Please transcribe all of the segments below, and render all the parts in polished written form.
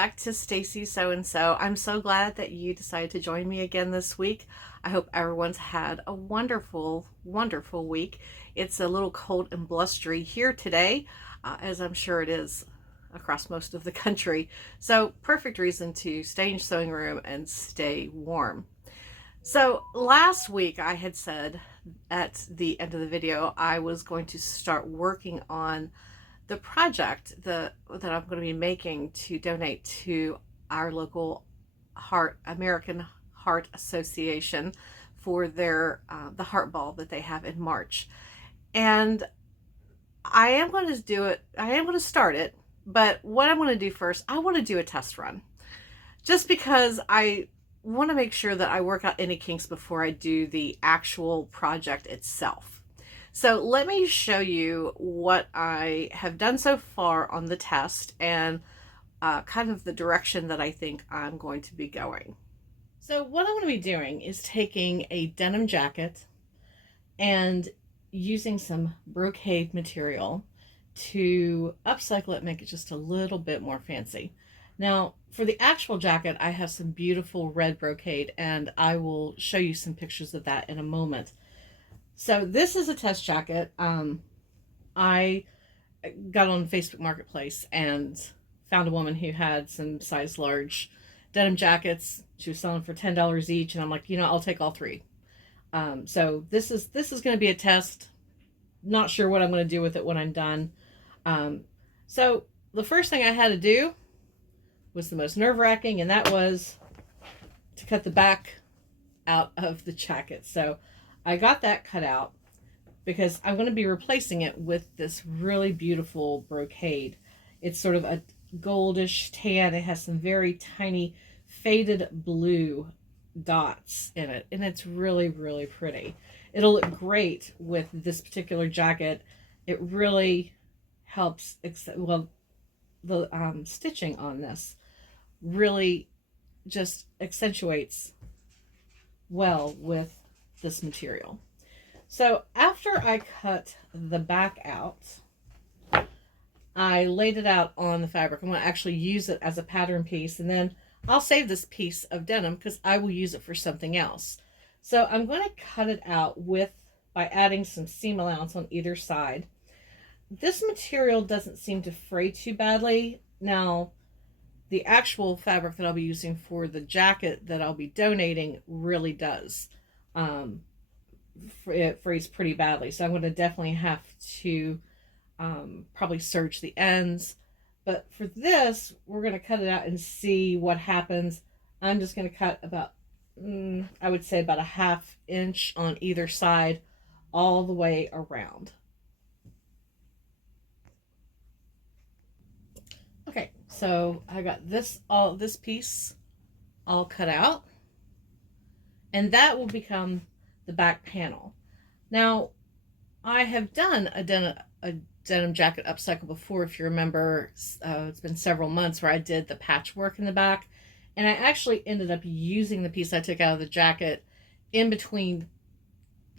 back to Stacy So and So. I'm so glad that you decided to join me again this week. I hope everyone's had a wonderful, wonderful week. It's a little cold and blustery here today, as I'm sure it is across most of the country. So, perfect reason to stay in your sewing room and stay warm. So, last week I had said at the end of the video I was going to start working on the project that I'm going to be making to donate to our local American Heart Association for their the heart ball that they have in March. And I am going to do it. I am going to start it. But what I'm going to do first, I want to do a test run, just because I want to make sure that I work out any kinks before I do the actual project itself. So let me show you what I have done so far on the test and kind of the direction that I think I'm going to be going. So what I'm going to be doing is taking a denim jacket and using some brocade material to upcycle it, make it just a little bit more fancy. Now, for the actual jacket, I have some beautiful red brocade, and I will show you some pictures of that in a moment. So this is a test jacket. I got on Facebook Marketplace and found a woman who had some size large denim jackets. She was selling for $10 each, and I'm like, I'll take all three. So this is going to be a test. Not sure what I'm going to do with it when I'm done. So the first thing I had to do was the most nerve-wracking, and that was to cut the back out of the jacket. So I got that cut out because I'm going to be replacing it with this really beautiful brocade. It's sort of a goldish tan. It has some very tiny faded blue dots in it, and it's really, really pretty. It'll look great with this particular jacket. It really helps, well, the stitching on this really just accentuates well with this material. So after I cut the back out, I laid it out on the fabric. I'm going to actually use it as a pattern piece, and then I'll save this piece of denim because I will use it for something else. So I'm going to cut it out by adding some seam allowance on either side. This material doesn't seem to fray too badly. Now, the actual fabric that I'll be using for the jacket that I'll be donating really does. It frays pretty badly, so I'm going to definitely have to probably serge the ends. But for this, we're going to cut it out and see what happens. I'm just going to cut about, I would say about a 1/2 inch on either side all the way around. Okay, so I got this piece all cut out, and that will become the back panel. Now, I have done a denim jacket upcycle before, if you remember. It's been several months where I did the patchwork in the back, and I actually ended up using the piece I took out of the jacket in between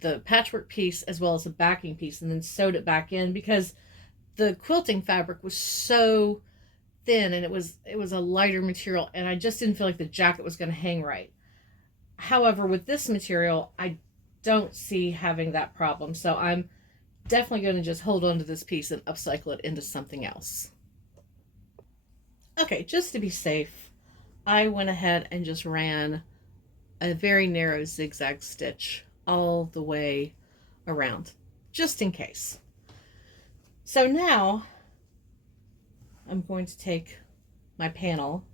the patchwork piece as well as the backing piece, and then sewed it back in because the quilting fabric was so thin and it was a lighter material, and I just didn't feel like the jacket was going to hang right. However, with this material, I don't see having that problem, so I'm definitely going to just hold on to this piece and upcycle it into something else. Okay, just to be safe, I went ahead and just ran a very narrow zigzag stitch all the way around, just in case. So now I'm going to take my panel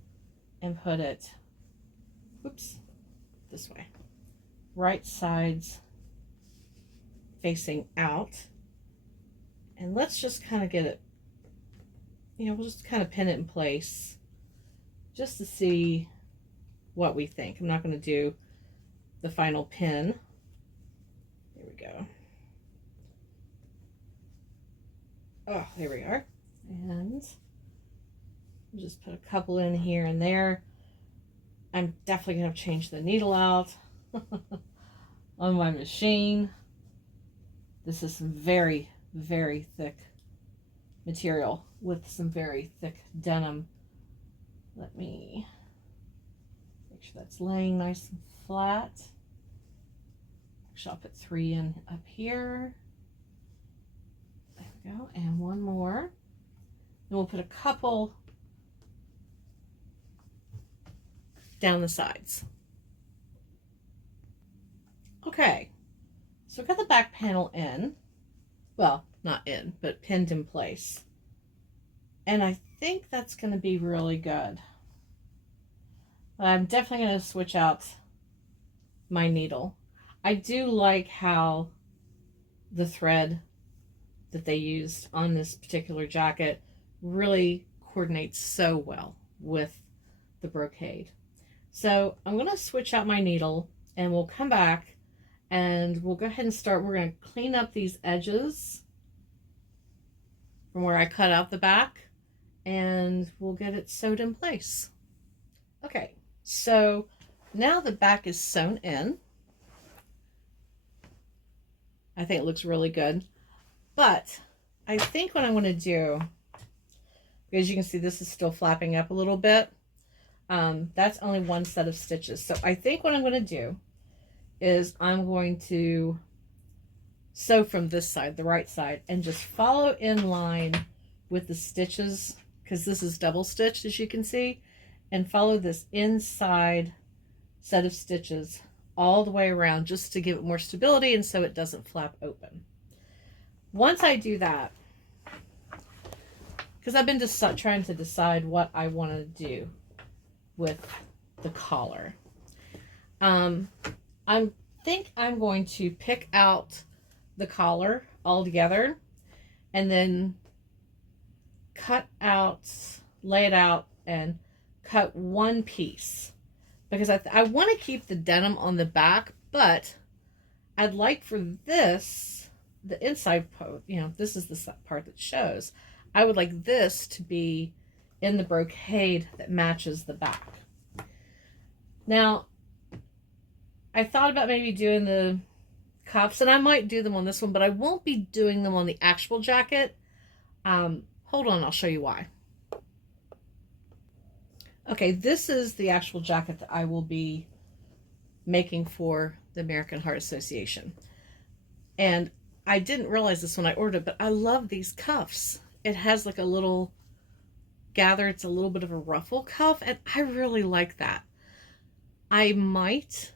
and put it, this way. Right sides facing out. And let's just kind of get it, we'll just kind of pin it in place just to see what we think. I'm not going to do the final pin. There we go. Oh, there we are. And we'll just put a couple in here and there. I'm definitely going to change the needle out on my machine. This is some very, very thick material with some very thick denim Let me make sure that's laying nice and flat. Actually, I'll put 3 in up here. There we go, and one more. And we'll put a couple down the sides. Okay, so we've got the back panel in. Well, not in, but pinned in place. And I think that's going to be really good. I'm definitely going to switch out my needle. I do like how the thread that they used on this particular jacket really coordinates so well with the brocade. So I'm going to switch out my needle and we'll come back and we'll go ahead and start. We're going to clean up these edges from where I cut out the back and we'll get it sewed in place. Okay, so now the back is sewn in. I think it looks really good, but I think what I'm going to do, because you can see this is still flapping up a little bit, that's only one set of stitches. So I think what I'm going to do is I'm going to sew from this side, the right side, and just follow in line with the stitches, because this is double stitched, as you can see, and follow this inside set of stitches all the way around just to give it more stability and so it doesn't flap open. Once I do that, because I've been just trying to decide what I want to do with the collar, I think I'm going to pick out the collar all together and then cut out, lay it out, and cut one piece, because I want to keep the denim on the back, but I'd like for this, the inside part, you know, this is the part that shows. I would like this to be in the brocade that matches the back. Now, I thought about maybe doing the cuffs, and I might do them on this one, but I won't be doing them on the actual jacket. Hold on, I'll show you why. Okay, this is the actual jacket that I will be making for the American Heart Association. And I didn't realize this when I ordered it, but I love these cuffs. It has like a little gather, it's a little bit of a ruffle cuff, and I really like that. I might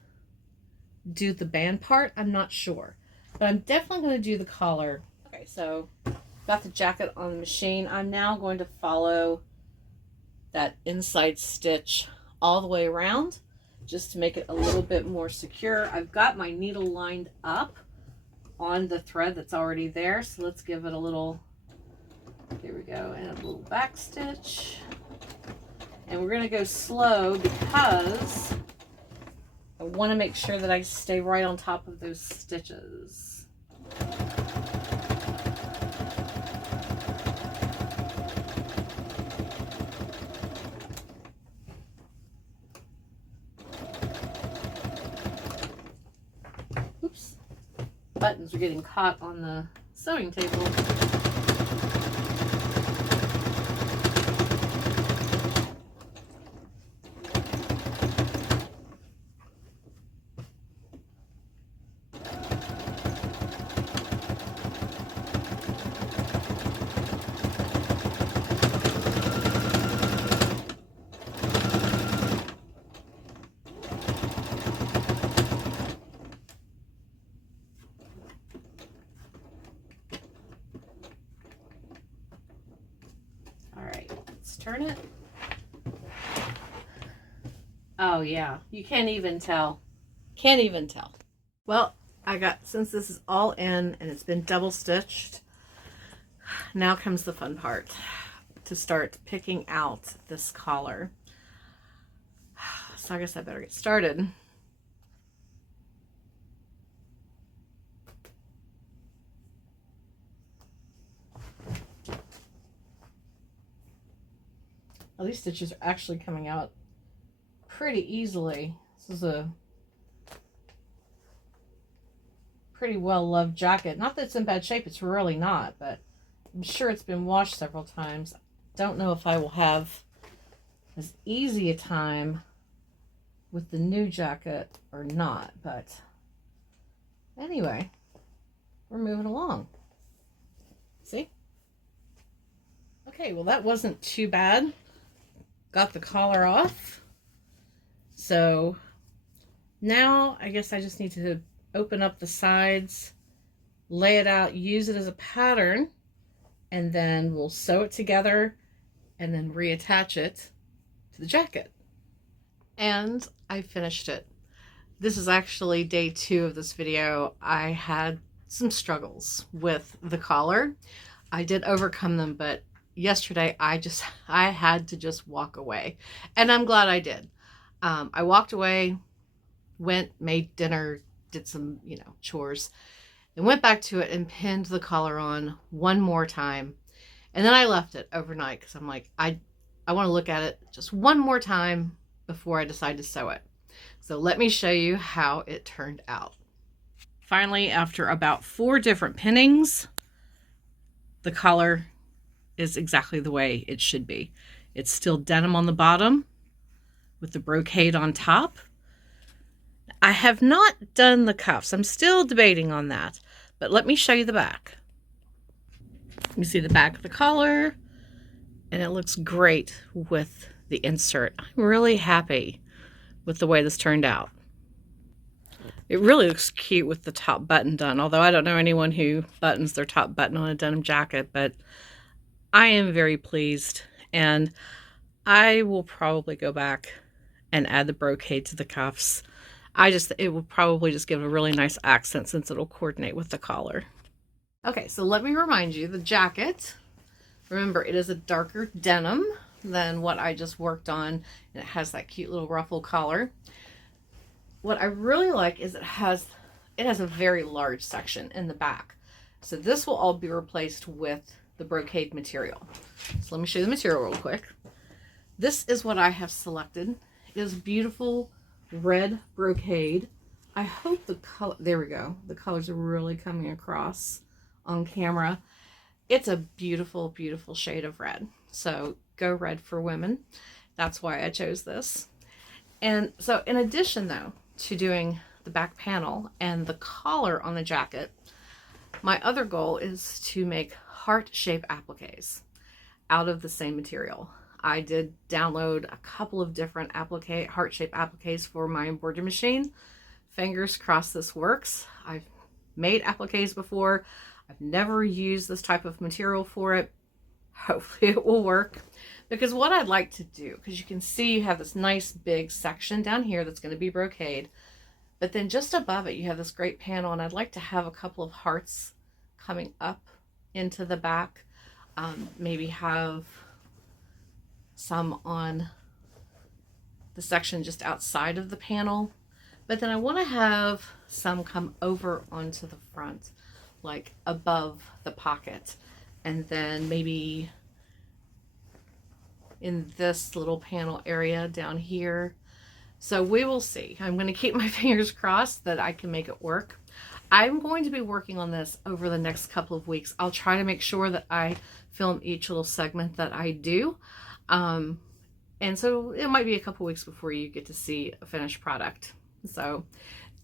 do the band part, I'm not sure, but I'm definitely going to do the collar. Okay, so got the jacket on the machine. I'm now going to follow that inside stitch all the way around just to make it a little bit more secure. I've got my needle lined up on the thread that's already there, so let's give it a little, here we go, and a little back stitch. And we're going to go slow because I want to make sure that I stay right on top of those stitches. Oops. Buttons are getting caught on the sewing table. Turn it. Oh yeah, you can't even tell. Can't even tell. Well, I got, since this is all in and it's been double stitched, now comes the fun part, to start picking out this collar. So I guess I better get started. Well, these stitches are actually coming out pretty easily. This is a pretty well loved jacket. Not that it's in bad shape, it's really not, but I'm sure it's been washed several times. Don't know if I will have as easy a time with the new jacket or not, but anyway, we're moving along. See? Okay, well that wasn't too bad. Got the collar off. So now I guess I just need to open up the sides, lay it out, use it as a pattern, and then we'll sew it together and then reattach it to the jacket. And I finished it. This is actually day 2 of this video. I had some struggles with the collar. I did overcome them, but yesterday I had to just walk away, and I'm glad I did. I walked away, went, made dinner, did some, chores, and went back to it and pinned the collar on one more time. And then I left it overnight because I'm like, I want to look at it just one more time before I decide to sew it. So let me show you how it turned out. Finally, after about 4 different pinnings, the collar is exactly the way it should be. It's still denim on the bottom with the brocade on top. I have not done the cuffs. I'm still debating on that, but let me show you the back. You see the back of the collar, and it looks great with the insert. I'm really happy with the way this turned out. It really looks cute with the top button done, although I don't know anyone who buttons their top button on a denim jacket, but I am very pleased, and I will probably go back and add the brocade to the cuffs. It will probably just give a really nice accent since it'll coordinate with the collar. Okay, so let me remind you, the jacket, remember it is a darker denim than what I just worked on, and it has that cute little ruffle collar. What I really like is it has a very large section in the back. So this will all be replaced with the brocade material. So let me show you the material real quick. This is what I have selected. It is beautiful red brocade. I hope the color, there we go. The colors are really coming across on camera. It's a beautiful, beautiful shade of red. So go red for women. That's why I chose this. And so in addition though to doing the back panel and the collar on the jacket, my other goal is to make heart shape appliques out of the same material. I did download a couple of different heart shape appliques for my embroidery machine. Fingers crossed this works. I've made appliques before. I've never used this type of material for it. Hopefully it will work, because what I'd like to do, because you can see you have this nice big section down here that's going to be brocade, but then just above it you have this great panel, and I'd like to have a couple of hearts coming up into the back. Maybe have some on the section just outside of the panel, but then I want to have some come over onto the front, like above the pocket, and then maybe in this little panel area down here. So we will see. I'm going to keep my fingers crossed that I can make it work. I'm going to be working on this over the next couple of weeks. I'll try to make sure that I film each little segment that I do. And so it might be a couple weeks before you get to see a finished product. So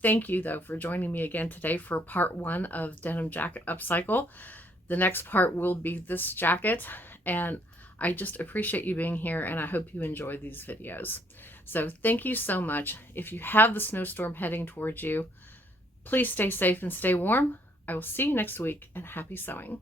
thank you though for joining me again today for part 1 of Denim Jacket Upcycle. The next part will be this jacket, and I just appreciate you being here, and I hope you enjoy these videos. So thank you so much. If you have the snowstorm heading towards you, please stay safe and stay warm. I will see you next week, and happy sewing.